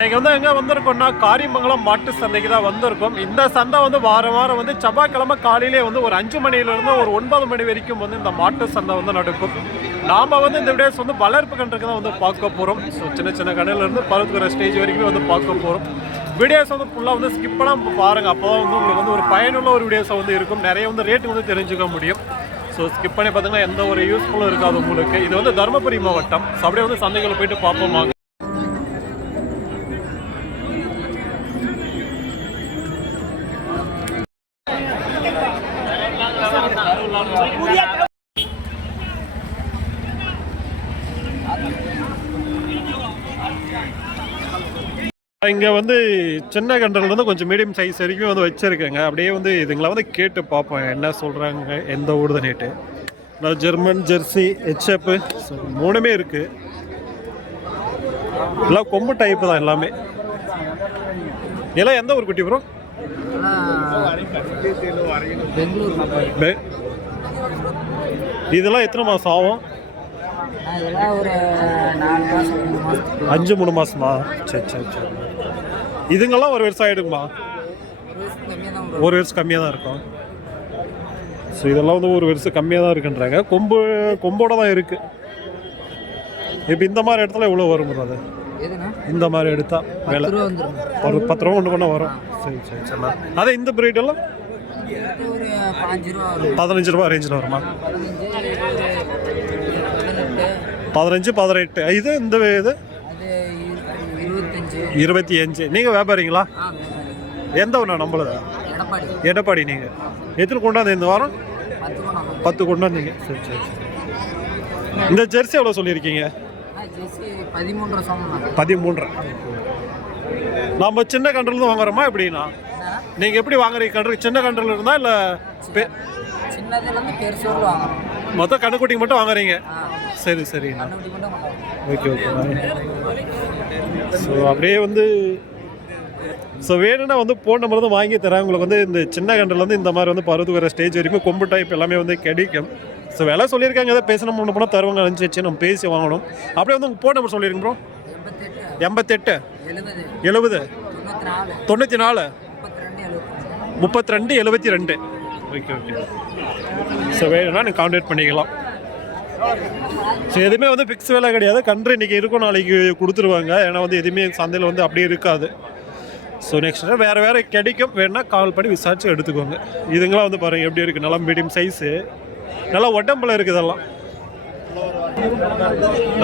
இன்னைக்கு வந்து எங்கே வந்திருக்கோம்னா காரியமங்கலம் மாட்டு சந்தைக்கு தான் வந்திருக்கோம். இந்த சந்தை வந்து வாரம் வாரம் வந்து செவ்வாய்க்கிழமை காலையிலே வந்து ஒரு அஞ்சு மணிலேருந்து ஒரு ஒன்பது மணி வரைக்கும் வந்து இந்த மாட்டு சந்தை வந்து நடக்கும். நாம் வந்து இந்த விடேஸ் வந்து வளர்ப்பு கன்றுக்கு தான் வந்து பார்க்க போகிறோம் ஸோ சின்ன சின்ன கடையிலேருந்து பருத்துக்கிற ஸ்டேஜ் வரைக்கும் வந்து பார்க்க போகிறோம் வீடியோஸ் வந்து ஃபுல்லாக வந்து ஸ்கிப் பண்ணாமல் பாருங்கள் அப்போ தான் வந்து உங்களுக்கு வந்து ஒரு பயனுள்ள ஒரு வீடியோஸை வந்து இருக்கும். நிறைய வந்து ரேட்டு வந்து தெரிஞ்சுக்க முடியும். ஸோ ஸ்கிப் பண்ணி பார்த்தீங்கன்னா எந்த ஒரு யூஸ்ஃபுல்லும் இருக்காது உங்களுக்கு. இது வந்து தருமபுரி மாவட்டம். ஸோ அப்படியே வந்து சந்தைகளை போயிட்டு பார்ப்போம் இங்கே வந்து சின்ன கன்றல் வந்து கொஞ்சம் மீடியம் சைஸ் வரைக்கும் வந்து வச்சுருக்கேங்க. அப்படியே வந்து இதுங்களை வந்து கேட்டு பார்ப்போம். என்ன சொல்கிறாங்க எந்த ஊடுதனேட்டு நான் ஜெர்மன் ஜெர்சி ஹெச்எப்பு மூணுமே இருக்குது எல்லாம் கொம்பு டைப்பு தான் எல்லாமே. எல்லாம் எந்த ஊர் குட்டி ப்ரோ பெங்களூர் இதெல்லாம் எத்தனை மாதம் ஆகும்? அஞ்சு மூணு மாதமா சரி சரி சரி. இதுங்கெல்லாம் ஒரு வருஷம் ஆகிடுமா ஒரு வருஷம் கம்மியாக தான் இருக்கும். ஸோ இதெல்லாம் வந்து ஒரு வருஷம் கம்மியாக தான் இருக்குன்றாங்க. கொம்பு கொம்போட தான் இருக்குது இப்போ இந்த மாதிரி இடத்துல எவ்வளோ வரும் அது? இந்த மாதிரி எடுத்தா விலை. ஒரு பத்து ரூபா ஒன்று பண்ண வரும். சரி சரி சரி. அதே இந்த breed பதினஞ்சு ரூபா ரேஞ்சில் வருமா? பதினஞ்சு பதினெட்டு. இது இந்த இது? இருபத்தி அஞ்சு. நீங்கள் வியாபாரிங்களா? எந்த ஒன்று நம்மளது? எடப்பாடி. நீங்கள் எத்தனை கொண்டாந்து இந்த வாரம்? பத்து கொண்டாந்தீங்க. சரி சரி இந்த ஜெர்சி எவ்வளோ சொல்லியிருக்கீங்க? பதிமூன்றரை நம்ம சின்ன கன்றுலேருந்து வாங்குறோமா எப்படின்னா நீங்கள் எப்படி வாங்குறீங்க? கன்று சின்ன கன்றுல இருந்தா இல்லை சின்னதுலேருந்து பெருசு வாங்குறோம் மொத்தம் கண்ணுக்குட்டி மட்டும் வாங்குறீங்க? சரி சரி ஓகே ஓகே ஸோ அப்படியே வந்து ஸோ வேணும்னா வந்து ஃபோன் நம்பர் வந்து வாங்கி தரேன். உங்களுக்கு வந்து இந்த சின்ன கன்றுலேருந்து இந்த மாதிரி வந்து பருது வர ஸ்டேஜ் வரைக்கும் கொம்பு டைப் எல்லாமே வந்து கிடைக்கும். ஸோ விலை சொல்லியிருக்காங்க. ஏதோ பேசணும் ஒன்று போனால் தருவாங்க நினச்சி நம்ம பேசி வாங்கணும். அப்படியே வந்து உங்கள் ஃபோன் நம்பர் சொல்லியிருங்க ப்ரோ எண்பத்தெட்டு. எழுபது. தொண்ணூற்றி நாலு. முப்பத்தி ரெண்டு எழுபத்தி ரெண்டு ஓகே ஓகே ஸோ வேணும்னா நீங்கள் கான்டாக்ட் பண்ணிக்கலாம். ஸோ எதுவுமே வந்து ஃபிக்ஸ் வேலை கிடையாது. கன்று இன்றைக்கி இருக்கும் நாளைக்கு கொடுத்துருவாங்க. ஏன்னா வந்து எதுவுமே சந்தையில் வந்து அப்படியே இருக்காது. ஸோ நெக்ஸ்ட் வேறு வேறு கிடைக்கும். வேணா கால் பண்ணி விசாரித்து எடுத்துக்கோங்க. இதுங்களாம் வந்து பாருங்கள் எப்படி இருக்குது நல்லா மீடியம் சைஸு நல்லா உடம்புல இருக்குது இதெல்லாம்.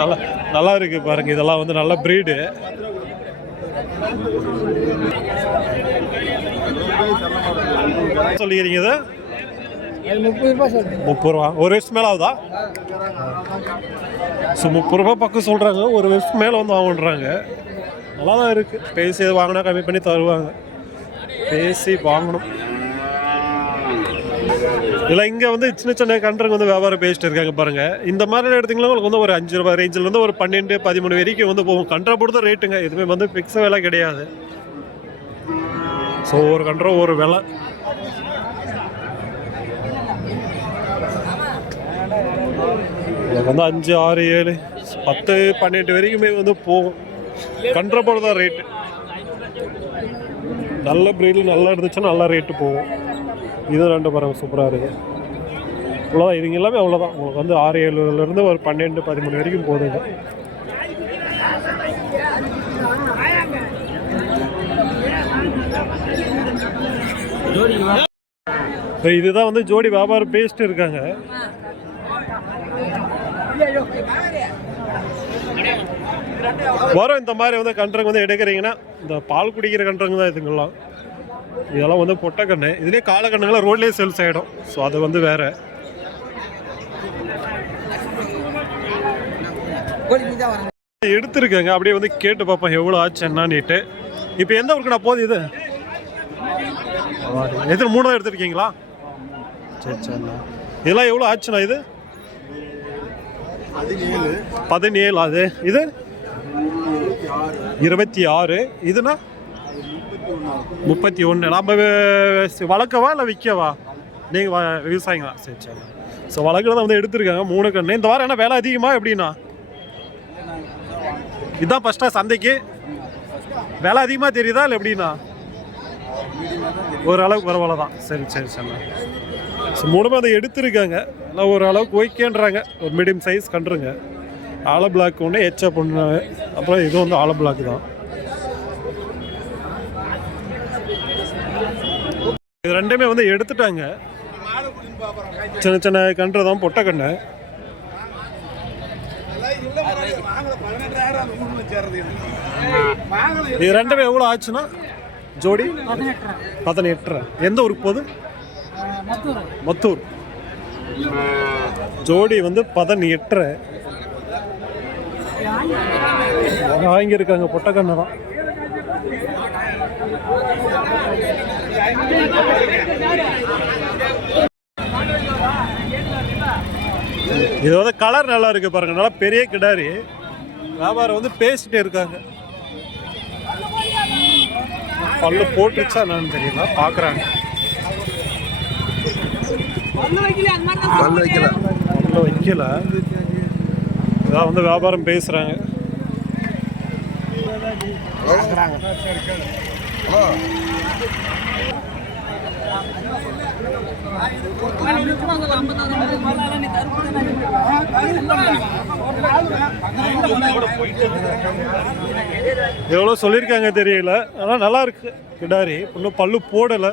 நல்லா நல்லா இருக்குது பாருங்கள் இதெல்லாம் வந்து நல்ல ப்ரீடு சொல்லிக்கிறீங்க இது? முப்பது ரூபா ஒரு வருஷம் மேலே ஆகுதா? ஸோ முப்பது ரூபா பக்கம் சொல்கிறாங்க ஒரு வருஷம் மேலே வந்து வாங்கன்றாங்க. நல்லா தான் இருக்குது பேசி எது வாங்கினா கம்மி பண்ணி தருவாங்க. பேசி வாங்கணும். இல்லை இங்கே வந்து சின்ன சின்ன கன்றுங்க வந்து வியாபாரம் பேசிட்டு இருக்காங்க பாருங்கள் இந்த மாதிரி எடுத்தீங்களா உங்களுக்கு வந்து ஒரு அஞ்சு ரூபாய் ரேஞ்சில் வந்து ஒரு பன்னெண்டு பதிமூணு வரைக்கும் வந்து போகும். கன்றை பொறுத்த ரேட்டுங்க எதுவுமே வந்து ஃபிக்ஸ் விலை கிடையாது. ஸோ ஒரு கன்றும் ஒரு விலை. வந்து அஞ்சு ஆறு ஏழு பத்து பன்னெண்டு வரைக்குமே வந்து போகும். கண்ட்ரபோல் தான் ரேட்டு நல்ல ப்ரீடு நல்லா இருந்துச்சுன்னா நல்ல ரேட்டு போகும். இது ரெண்டு பறவை சூப்பராக இருக்குது அவ்வளோதான் இதுங்க எல்லாமே அவ்வளோதான் உங்களுக்கு வந்து ஆறு ஏழுலேருந்து ஒரு பன்னெண்டு பதிமூணு வரைக்கும் போதுங்க இதுதான் வந்து ஜோடி வியாபாரம் பேசிட்டு இருக்காங்க. வரும் இந்த மாதிரி வந்து கன்றுங்க வந்து எடுக்கிறீங்கன்னா இந்த பால் குடிக்கிற கன்றுங்க தான் இதுங்கெல்லாம். இதெல்லாம் வந்து பொட்டை கண்ணு இதுலேயே கால கண்ணுங்களாம் ரோட்லேயே சேல்ஸ் ஆகிடும் ஸோ அது வந்து வேற. எடுத்துருக்கேங்க. அப்படியே வந்து கேட்டு பார்ப்போம். எவ்வளோ ஆச்சு என்னான்னுட்டு. இப்போ எந்த ஊருக்கு நான் போகுது இது? எத்தனை மூணு எடுத்திருக்கீங்களா? சரி சரிண்ணா இதெல்லாம் எவ்வளோ ஆச்சுண்ணா இது? பதினேழு அது இது? இருபத்தி ஆறு. இதுனா? முப்பத்தி ஒன்று. நம்ம வளர்க்கவா இல்லை விற்கவா நீங்கள் விவசாயிங்களா? சரி சரி. ஸோ வளர்க்குறத வந்து எடுத்திருக்காங்க மூணு கண்ணு இந்த வாரம் என்ன விலை அதிகமாக எப்படின்னா? இதுதான் ஃபஸ்ட்டாக சந்தைக்கு. விலை அதிகமாக தெரியுதா இல்லை எப்படின்னா? ஓரளவுக்கு பரவாயில்ல தான் சரி சரி சரி. மூலமாக அதை எடுத்திருக்காங்க. எல்லாம் ஓரளவுக்கு ஓகேன்றாங்க. ஒரு மீடியம் சைஸ் கண்டுருங்க ஆல பிளாக் ஒன்று ஹெச்அப் பண்ணுவாங்க அப்புறம் இது வந்து ஆல பிளாக் தான். இது ரெண்டுமே வந்து எடுத்துட்டாங்க. சின்ன சின்ன கன்று தான் பொட்டை கண்ணு இது ரெண்டுமே எவ்வளோ ஆச்சுன்னா? ஜோடி? பதினெட்டு எந்த ஊருக்கு போகுது? மத்தூர். ஜோடி வந்து பதன் எட்டரை வாங்கியிருக்காங்க பொட்டக்கண்ணு தான். இது வந்து கலர் நல்லா இருக்கு பாருங்க நல்லா பெரிய கிடாரி. வியாபாரம் வந்து பேசிட்டே இருக்காங்க. பல்லு போட்டுச்சா என்னன்னு தெரியல பார்க்குறாங்க பல்லு வைக்கல பல்லு வைக்கல இதான் வந்து வியாபாரம் பேசுகிறாங்க எவ்வளோ சொல்லியிருக்காங்க தெரியல. ஆனால் நல்லா இருக்கு. கிடாரி இன்னும் பல்லு போடலை.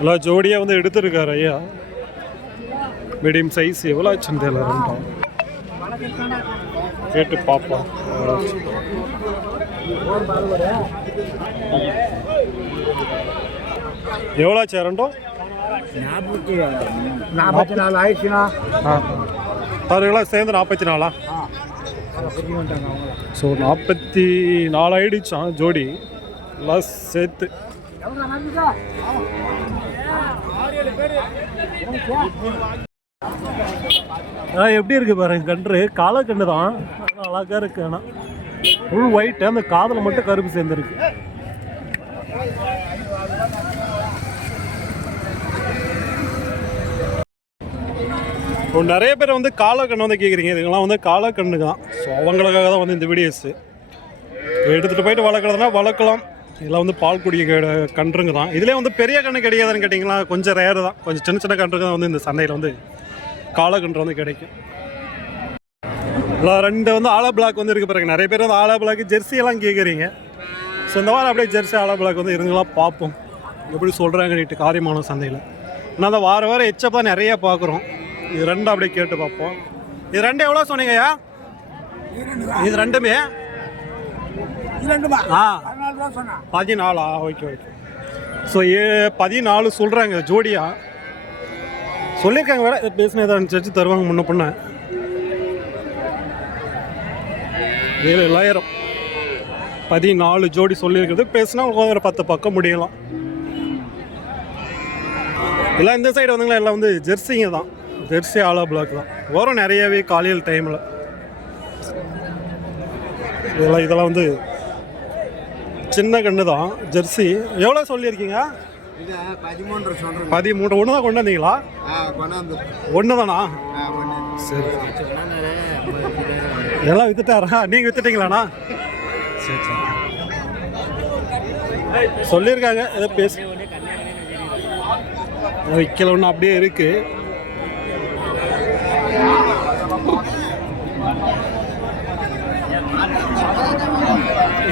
எல்லாம் ஜோடியாக வந்து எடுத்திருக்காரு ஐயா. மீடியம் சைஸ் எவ்வளோ ஆச்சுன்னு தெரியல ரெண்டும் கேட்டு பார்ப்போம். எவ்வளோ ஆச்சு. ரெண்டும் நாற்பத்தி நாற்பத்தி நாலு ஆயிடுச்சுண்ணா. ஆ அவர்களாம் சேர்ந்து நாற்பத்தி நாலா? ஸோ நாற்பத்தி நாலு ஆயிடுச்சான் ஜோடி? எல்லாம் சேர்த்து. ஆ எப்படி இருக்கு பாருங்க கன்று. காலை கன்று தான். அழகாக இருக்கு ஆனால் ஃபுல் ஒயிட் அந்த காதில் மட்டும் கருப்பு சேர்ந்துருக்கு. இப்போ நிறைய பேர் வந்து காலக்கண்ணு வந்து கேட்குறீங்க இதுங்கெல்லாம் வந்து காலக்கண்ணு தான். ஸோ அவங்களுக்காக தான் வந்து இந்த வீடியோஸு எடுத்துகிட்டு போயிட்டு வளர்க்குறதுனா வளர்க்கலாம். இதெல்லாம் வந்து பால் குடிய கன்றுங்க தான். இதிலே வந்து பெரிய கண்ணு கிடைக்காதுன்னு கேட்டிங்களா? கொஞ்சம் ரேரு தான். கொஞ்சம் சின்ன சின்ன கன்றுங்க தான் வந்து இந்த சந்தையில் வந்து காலக்கன்று வந்து கிடைக்கும். எல்லாம் ரெண்டு வந்து ஆலா பிளாக் வந்து இருக்க பாருங்க. நிறைய பேர் வந்து ஆலா பிளாக் ஜெர்சி எல்லாம் கேட்குறீங்க ஸோ இந்த வாரம் அப்படியே ஜெர்சி ஆலா பிளாக் வந்து இருங்களாம் பார்ப்போம். எப்படி சொல்கிறாங்க காரியமான சந்தையில். ஆனால் அந்த வார வாரம் எச்சப்பாக நிறையா நிறைய பார்க்குறோம். இது ரெண்டும் அப்படியே கேட்டு பார்ப்போம். இது ரெண்டு எவ்வளோ சொன்னீங்கய்யா? இது ரெண்டுமே? ஆ. பதினாலா? Okay okay. ஸோ ஏ பதினாலு சொல்கிறாங்க ஜோடியா? சொல்லியிருக்காங்க வேற. பேசின ஏதாவது அனுசரிச்சு தருவாங்க முன்ன பொண்ணு ஏழு ஏழாயிரம் பதினாலு ஜோடி சொல்லியிருக்கிறது. பேசினா ஒரு பத்து பக்கம் முடியலாம். எல்லாம் இந்த சைடு வந்துங்களா? எல்லாம் வந்து ஜெர்சிங்க தான். ஜெர்சி ஆலா பிளாக் தான். வரும் நிறையவே காலையில் டைமில் இதெல்லாம் இதெல்லாம் வந்து சின்ன கண்ணு தான் ஜெர்சி. எவ்வளோ சொல்லியிருக்கீங்க? பதிமூன்று ஒன்று தான் கொண்டு வந்தீங்களா? கொண்டாந்து ஒன்று தானா? சரி. எல்லாம் வித்துட்டாரா? நீங்கள் வித்துட்டீங்களாண்ணா? சரி சரி. சொல்லியிருக்காங்க. ஏதோ பேசி வைக்கல ஒன்று அப்படியே இருக்கு.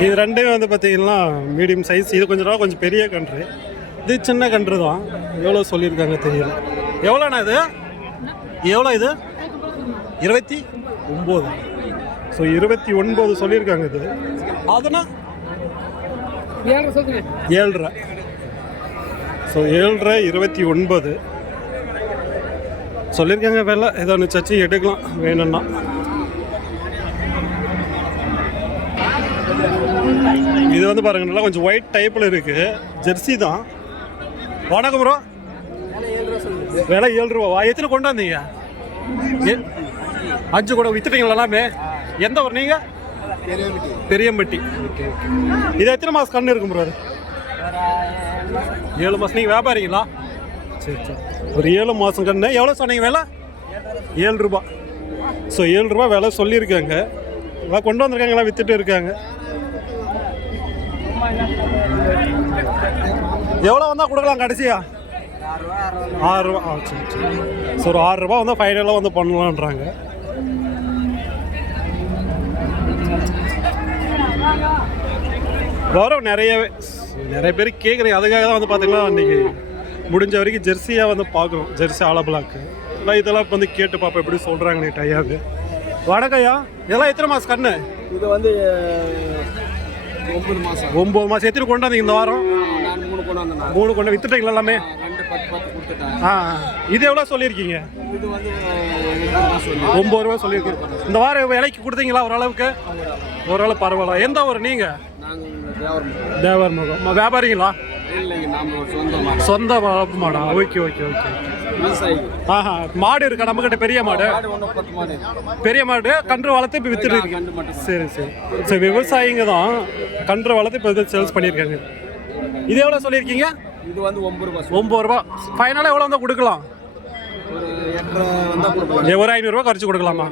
இது ரெண்டும் வந்து பார்த்தீங்கன்னா மீடியம் சைஸ் இது கொஞ்சம் நாள் கொஞ்சம் பெரிய கன்று இது சின்ன கன்று தான். எவ்வளோ சொல்லியிருக்காங்க தெரியல. எவ்வளோண்ணா இது? எவ்வளோ இது? இருபத்தி ஒம்பது. ஸோ இருபத்தி ஒன்பது சொல்லியிருக்காங்க இது. அதுனா? ஏழ்ரை ஸோ ஏழ்ரை இருபத்தி ஒன்பது. சொல்லியிருக்காங்க வெள்ளை ஏதோ ஒன்று சச்சி எடுக்கலாம். வேணும்னா. இது வந்து பாருங்க நல்லா கொஞ்சம் ஒயிட் டைப்பில் இருக்கு. ஜெர்சி தான். வணக்கம் ப்ரோ விலை ஏழு ரூபாவா எத்தனை கொண்டு வந்தீங்க? அஞ்சு கூட வித்துட்டீங்களா எல்லாமே? எந்த ஊர் நீங்கள் பெரியம்பட்டி. இது எத்தனை மாதம் கண்ணு இருக்கும் ப்ரோ ஏழு மாதம் நீங்கள் வியாபாரிங்களா? சரி சரி. ஒரு ஏழு மாதம் கண்ணு. எவ்வளோ சொன்னீங்க விலை? ஏழு ரூபா. ஸோ ஏழு ரூபா விலை சொல்லியிருக்காங்க. எல்லாம் கொண்டு வந்திருக்காங்களா வித்துட்டு இருக்காங்க. எவ்வளோ வந்தால் கொடுக்கலாம் கடைசியா? ஆறுரூவா ஆ சரி சரி. ஸோ ஒரு ஆறுரூபா வந்து ஃபைனலாக வந்து பண்ணலான்றாங்க. வரும் நிறையவே. நிறைய பேர் கேட்குறீங்க அதுக்காக தான் வந்து பார்த்தீங்கன்னா இன்றைக்கி முடிஞ்ச வரைக்கும் ஜெர்சியாக வந்து பார்க்குறோம் ஜெர்சி ஆலபிளாக்கு இல்லை இதெல்லாம் இப்போ வந்து கேட்டு பார்ப்போம் எப்படி சொல்கிறாங்க நீ ஐயாவுக்கு வணக்கம்யா இதெல்லாம் எத்தனை மாதம் கண்ணு? இது வந்து ஒன்பது மாதம் ஒம்பது மாதம் எத்தனை கொண்டு வந்தீங்க இந்த வாரம்? நான் மூணு கொண்டு வந்தேன் மூணு கொண்டு வித்துட்டீங்களா எல்லாமே? ஆ இது எவ்வளோ சொல்லியிருக்கீங்க? ஒம்பது ரூபா சொல்லியிருக்கீங்க. இந்த வாரம் விலைக்கு கொடுத்தீங்களா ஓரளவுக்கு? ஓரளவு பரவாயில்ல. எந்த ஊர் நீங்கள் தேவர் முகம் வியாபாரிங்களா? சொந்த வளர்ப்பு மாடா ஓகே ஓகே ஓகே. ஆஹா மாடு இருக்கா? நம்மக்கிட்ட பெரிய மாடு? பெரிய மாடு கன்று வளர்த்து இப்போ வித்துட்டு இருக்கு. சரி சரி. சரி விவசாயிங்க தான் கன்று வளர்த்து இப்போ சேல்ஸ் பண்ணியிருக்காங்க. இது எவ்வளோ சொல்லியிருக்கீங்க? இது வந்து ஒன்பது ரூபா ஒம்பது ரூபா. ஃபைனலாக எவ்வளோ வந்தால் கொடுக்கலாம்? ஒரு ஐநூறுரூவா குறைச்சி கொடுக்கலாமா?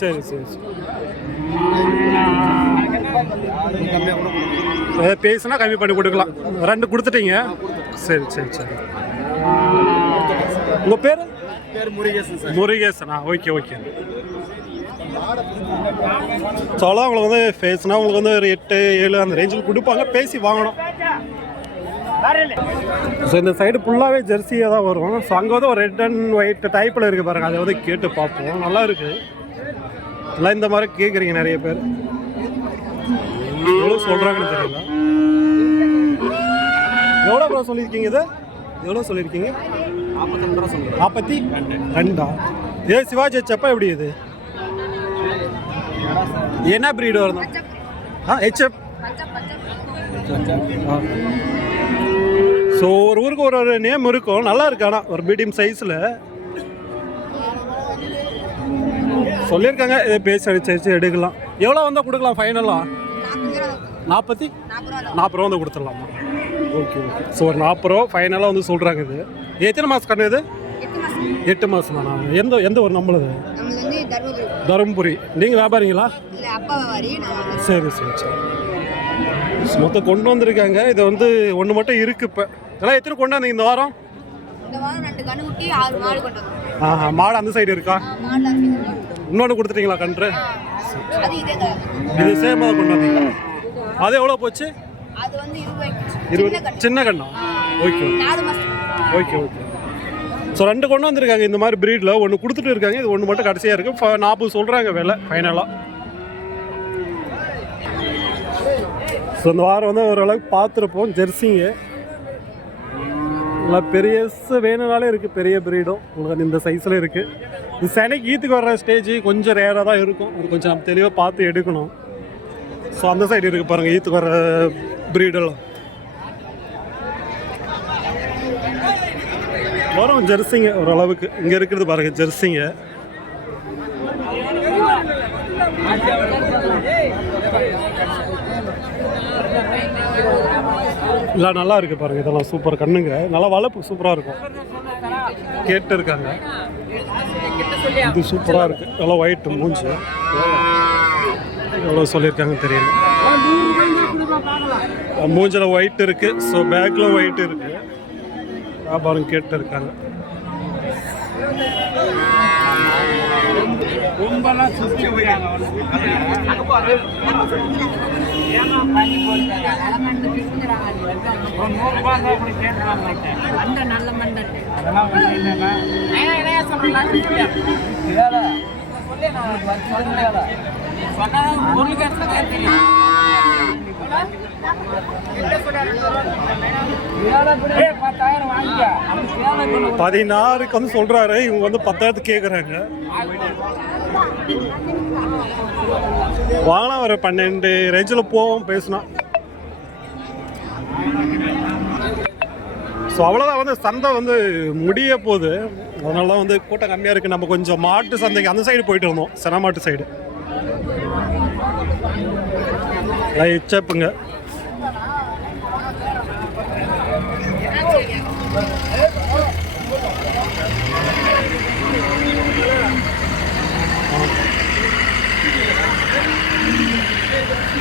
சரி சரி சரி. ஏதாவது பேசுனா கம்மி பண்ணி கொடுக்கலாம். ரெண்டு கொடுத்துட்டீங்க. சரி சரி சரி. உங்கள் பேர்? பேர் முருகேசன் முருகேசனா ஓகே ஓகே. ஸோ உங்களுக்கு வந்து ஃபேஸ்னா உங்களுக்கு வந்து ஒரு எட்டு ஏழு அந்த ரேஞ்சில் கொடுப்பாங்க. பேசி வாங்கணும். ஸோ இந்த சைடு ஃபுல்லாகவே ஜெர்சியாக தான் வரும். ஸோ அங்கே வந்து ஒரு ரெட் அண்ட் ஒயிட் டைப்பில் இருக்குது பாருங்கள் அதை வந்து கேட்டு பார்ப்போம். நல்லா இருக்குது எல்லாம் இந்த மாதிரி கேட்குறீங்க நிறைய பேர். எவ்வளோ சொல்கிறாங்கன்னு தெரியல. எவ்வளோ ப்ரோ சொல்லியிருக்கீங்க இது? எவ்வளோ சொல்லியிருக்கீங்க? நாற்பத்தி ரெண்டா? ஏ சிவாஜி செப்பா எப்படி இது? என்ன பிரீடு வரும்? ஆ ஹெச்எப் ஸோ ஒரு ஊருக்கு ஒரு ஒரு நேம் இருக்கும். நல்லா இருக்கு ஆனால் ஒரு மீடியம் சைஸில் சொல்லியிருக்காங்க. இதை பேசி அடிச்சு அடிச்சு எடுக்கலாம். எவ்வளோ வந்தால் கொடுக்கலாம் ஃபைனலாக நாற்பத்தி? நாற்பது ரூபா வந்து கொடுத்துடலாமா? ஓகே ஓகே ஸோ ஒரு நாற்பது ரூபா ஃபைனலாக வந்து சொல்கிறாங்க இது. எத்தனை மாதம் கண்ணு இது? எட்டு மாதம் தானா எந்த எந்த ஒரு நம்மளுது? தர்மபுரி. நீங்கள் வியாபாரிங்களா? சரி சரி சரி. மொத்தம் கொண்டு வந்திருக்காங்க. இது வந்து ஒன்று மட்டும் இருக்குது இப்போ. இதெல்லாம் எத்தனை கொண்டு வந்தீங்க இந்த வாரம்? ஆஹா மாடு அந்த சைடு இருக்கா. இன்னொன்று கொடுத்துட்டீங்களா கன்று? இதே சேமாக கொண்டு வந்தீங்க அது எவ்வளோ போச்சு? அது வந்து இருபது சின்ன கண்ணு ஓகே ஓகே. ஓகே ஸோ ரெண்டு கொண்டு வந்திருக்காங்க இந்த மாதிரி ப்ரீடில் ஒன்று கொடுத்துட்டு இருக்காங்க இது ஒன்று மட்டும் கடைசியாக இருக்குது நாற்பது சொல்கிறாங்க விலை ஃபைனலாக ஸோ இந்த வாரம் வந்து ஓரளவுக்கு பார்த்துருப்போம் ஜெர்சிங்க. நல்லா பெரியசு வேணும்னாலே இருக்குது பெரிய ப்ரீடும் உங்களுக்கு இந்த சைஸில் இருக்குது இது செனைக்கு ஈத்துக்கு வர்ற ஸ்டேஜ் கொஞ்சம் ரேராக தான் இருக்கும். அது கொஞ்சம் நம்ம தெளிவாக பார்த்து எடுக்கணும். ஸோ அந்த சைடு இருக்குது பாருங்கள் ஈத்து வர ப்ரீடெல்லாம் வரும் ஜெர்சிங்க ஓரளவுக்கு. இங்கே இருக்கிறது பாருங்கள் ஜெர்சிங்க. இல்லை நல்லா இருக்குது பாருங்கள் இதெல்லாம் சூப்பர் கண்ணுங்க. நல்லா வளர்ப்பு சூப்பராக இருக்கும். கேட்டு இருக்காங்க. இது சூப்பராக இருக்குது நல்லா ஒயிட் மூஞ்சி. எவ்வளோ சொல்லியிருக்காங்கன்னு தெரியல மூஞ்சில் ஒயிட் இருக்கு ஸோ பேக்கில் ஒயிட் இருக்கு வியாபாரம் கேட்டு இருக்காங்க அந்த நல்ல மண்டல் பதினாறுக்கு வந்து சொல்றாரு. இவங்க வந்து பத்தாயிரத்துக்கு கேட்குறாங்க வாங்கலாம் ஒரு பன்னெண்டு ரேஞ்சில் போவோம் பேசினா. ஸோ அவ்வளோதான் வந்து சந்தை வந்து முடிய போகுது. அதனால தான் வந்து கூட்டம் கம்மியாக இருக்குது நம்ம கொஞ்சம் மாட்டு சந்தைக்கு அந்த சைடு போயிட்டு இருந்தோம். சென மாட்டு சைடு இச்சப்புங்க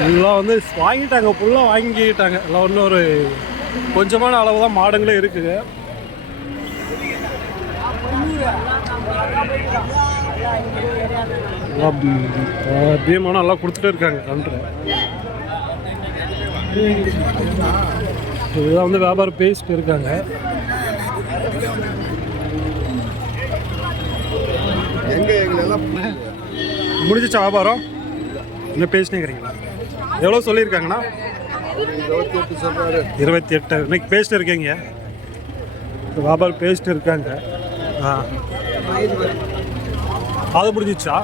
எல்லாம் வந்து வாங்கிட்டாங்க ஃபுல்லாக வாங்கிட்டாங்க எல்லாம் இன்னும் ஒரு கொஞ்சமான அளவு தான் மாடுங்களே இருக்குங்க எல்லாம் பீமானம் எல்லாம் கொடுத்துட்டே இருக்காங்க கன்று இதுதான் வந்து வியாபாரம் பேசிட்டு இருக்காங்க முடிஞ்சிச்சா வியாபாரம்? இன்னும் பேசினேங்கிறீங்களா எவ்வளோ சொல்லியிருக்காங்கண்ணா? இருபத்தி எட்டு இன்னைக்கு பேசிட்டு இருக்கீங்க. வியாபாரம் பேசிட்டு இருக்காங்க. ஆ. அது முடிஞ்சிச்சா?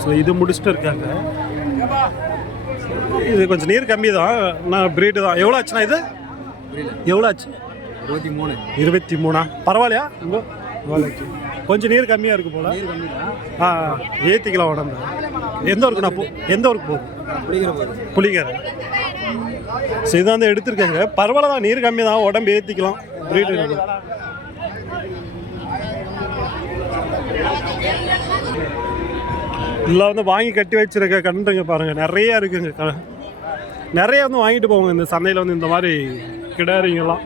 ஸோ இது முடிச்சுட்டு இருக்காங்க. இது கொஞ்சம் நீர் கம்மி தான். நான் பிரீடு தான். எவ்வளோ ஆச்சுண்ணா இது? எவ்வளோ ஆச்சு? இருபத்தி மூணு. இருபத்தி மூணா? பரவாயில்லையா? கொஞ்சம் நீர் கம்மியாக இருக்கு போல. ஆ ஏற்றிக்கலாம் உடம்பு. எந்த ஊருக்குண்ணா போ எந்த ஊருக்கு போது புளிக்கரை ஸோ இதை வந்து எடுத்திருக்காங்க. பரவாயில்ல தான். நீர் கம்மி தான். உடம்பு ஏற்றிக்கலாம் பிரீடு இதெல்லாம் வந்து வாங்கி கட்டி வச்சிருக்க கன்றுங்க பாருங்கள் நிறைய இருக்குங்க. க- நிறைய வந்து வாங்கிட்டு போவாங்க. இந்த சந்தையில் வந்து இந்த மாதிரி கிடாரிங்கெல்லாம்.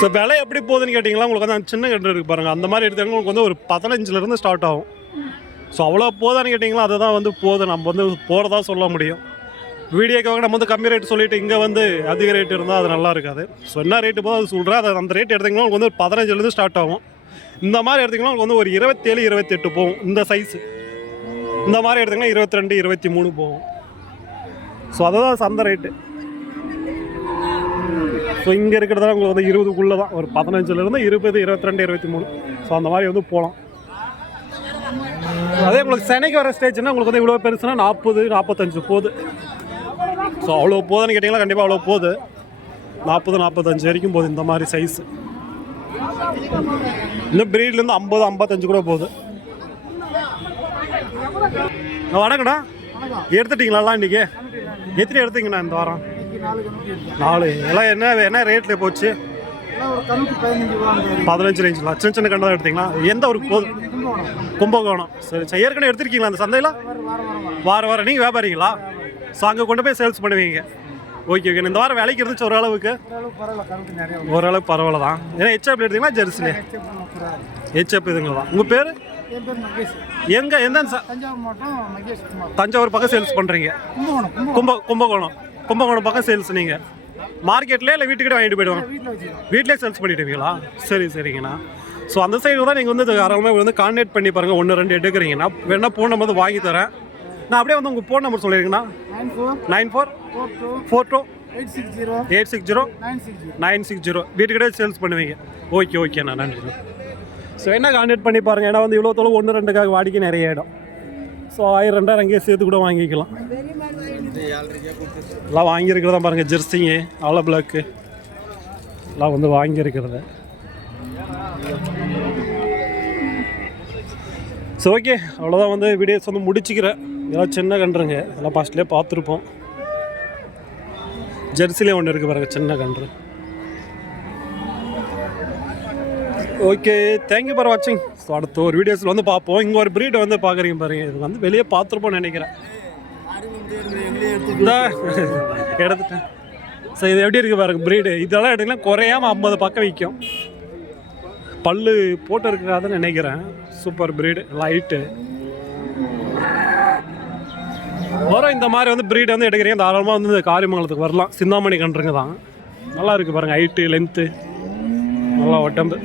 ஸோ விலை எப்படி போகுதுன்னு கேட்டிங்களா? உங்களுக்கு வந்து சின்ன கன்று இருக்கு பாருங்க. அந்த மாதிரி எடுத்தவங்க உங்களுக்கு வந்து ஒரு பதினஞ்சுலேருந்து ஸ்டார்ட் ஆகும். ஸோ அவ்வளோ போதான்னு கேட்டிங்களா? அதை தான் வந்து போதும். நம்ம வந்து போகிறதா சொல்ல முடியும். வீடியோக்காக நம்ம வந்து கம்மி ரேட் சொல்லிட்டு இங்கே வந்து அதிக ரேட் இருந்தால் அது நல்லா இருக்காது. ஸோ என்ன ரேட்டு போதும் அது சொல்கிறேன் அதை அந்த ரேட் எடுத்திங்கன்னா உங்களுக்கு வந்து ஒரு பதினஞ்சுலேருந்து ஸ்டார்ட் ஆகும். இந்த மாதிரி எடுத்திங்கன்னா உங்களுக்கு வந்து ஒரு இருபத்தேழு இருபத்தெட்டு போகும். இந்த சைஸு இந்த மாதிரி எடுத்திங்கன்னா இருபத்தி ரெண்டு இருபத்தி மூணு போகும். ஸோ அதுதான் சந்தை ரேட்டு ஸோ இங்கே இருக்கிறதெல்லாம் உங்களுக்கு வந்து இருபதுக்குள்ளே தான் ஒரு பதினஞ்சுலேருந்து இருபது இருபத்தி ரெண்டு இருபத்தி மூணு ஸோ அந்த மாதிரி வந்து போகலாம். அதே உங்களுக்கு சென்னைக்கு வர ஸ்டேஜ்னா உங்களுக்கு வந்து இவ்வளோ பெருசுனா நாற்பது நாற்பத்தஞ்சு போகுது. ஸோ அவ்வளோ போகுதுன்னு கேட்டிங்கன்னா கண்டிப்பாக அவ்வளோ போகுது. நாற்பது நாற்பத்தஞ்சு வரைக்கும் போகுது இந்த மாதிரி சைஸு இன்னும் பிரீட்லேருந்து ஐம்பது ஐம்பத்தஞ்சு கூட போகுது. ஆ, வணக்கண்ணா எடுத்துட்டீங்களா இன்றைக்கி எத்தனை எடுத்தீங்கண்ணா இந்த வாரம்? நாலு. எல்லாம் என்ன என்ன ரேட்டில் போச்சு? பதினஞ்சு ரேஞ்சில் சின்ன சின்ன கண்டு தான் எடுத்தீங்களா? எந்த ஊருக்கு போதும் கும்பகோணம். சரி சரி. ஏற்கனவே எடுத்திருக்கீங்களா அந்த சந்தையில்? வாரம் வாரம் நீங்கள் வியாபாரிங்களா? ஸோ அங்கே கொண்டு போய் சேல்ஸ் பண்ணுவீங்க. ஓகே ஓகே இந்த வாரம் விலைக்கு இருந்துச்சு ஓரளவுக்கு? ஓரளவுக்கு பரவாயில்ல. தான் ஏன்னா ஹெச்எப் எடுத்தீங்களா ஜெர்சிலே ஹெச்எப் இதுங்களா? தான் உங்கள் பேர் எங்கே எந்த தஞ்சாவூர் பக்கம் சேல்ஸ் கும்பகோணம் கும்ப கும்பகோணம். கும்பகோணம் பக்கம் சேல்ஸ் நீங்கள் மார்க்கெட்லேயே இல்லை வீட்டுக்கிட்ட வாங்கிட்டு போயிடுவாங்க? வீட்டில் சேல்ஸ் பண்ணிடுவீங்களா? சரி சரிங்கண்ணா. ஸோ அந்த சைடு தான் நீங்கள் வந்து தாராளமாக வந்து கான்டாக்ட் பண்ணி பாருங்கள் ஒன்று ரெண்டு எடுக்கிறீங்கன்னா. வேணா ஃபோன் நம்பர் வாங்கி தரேன். நான் அப்படியே வந்து உங்கள் phone number சொல்லிடுங்கண்ணா nine four nine four four two eight six zero eight six zero nine six zero வீட்டுக்கிட்டே sales பண்ணுவீங்க. ஓகே ஓகேண்ணா நன்றி ஸோ என்ன கான்டாக்ட் பண்ணி பாருங்கள் ஏன்னா வந்து இவ்வளோ தொலைவு ஒன்று ரெண்டுக்காக வாடிக்கை நிறைய இடம். ஸோ ஆயிரம் ரெண்டாயிரம் அங்கேயே சேர்த்து கூட வாங்கிக்கலாம். எல்லாம் வாங்கியிருக்கிறதா பாருங்கள் ஜெர்சிங்கு அவ்வளோ பிளாக்கு எல்லாம் வந்து வாங்கியிருக்கிறது. ஸோ ஓகே அவ்வளோதான் வந்து வீடியோஸ் வந்து முடிச்சுக்கிறேன். இதெல்லாம் சின்ன கன்றுங்க. இதெல்லாம் ஃபஸ்ட்லேயே பார்த்துருப்போம். ஜெர்சிலே ஒன்று இருக்குது பாருங்கள் சின்ன கன்று. ஓகே தேங்க்யூ ஃபார் வாட்சிங் ஸோ அடுத்த ஒரு வீடியோஸில் வந்து பார்ப்போம். இங்கே ஒரு ப்ரீட் வந்து பார்க்குறீங்க பாருங்க. இது வந்து வெளியே பார்த்துருப்போம்னு நினைக்கிறேன். எடுத்துட்டேன். ஸோ இது எப்படி இருக்குது பாருங்க ப்ரீடு இதெல்லாம் எடுக்கலாம் குறையாம ஐம்பது பக்கம் விற்கும் பல்லு போட்டிருக்காதுன்னு நினைக்கிறேன். சூப்பர் ப்ரீடு லைட்டு வரும் இந்த மாதிரி வந்து ப்ரீட் வந்து எடுக்கிறீங்க. தாராளமாக வந்து இந்த காரியமங்கலத்துக்கு வரலாம். சிந்தாமணி கன்றுங்க தான். நல்லா இருக்குது பாருங்கள் ஹைட்டு லென்த்து நல்லா உடம்பு.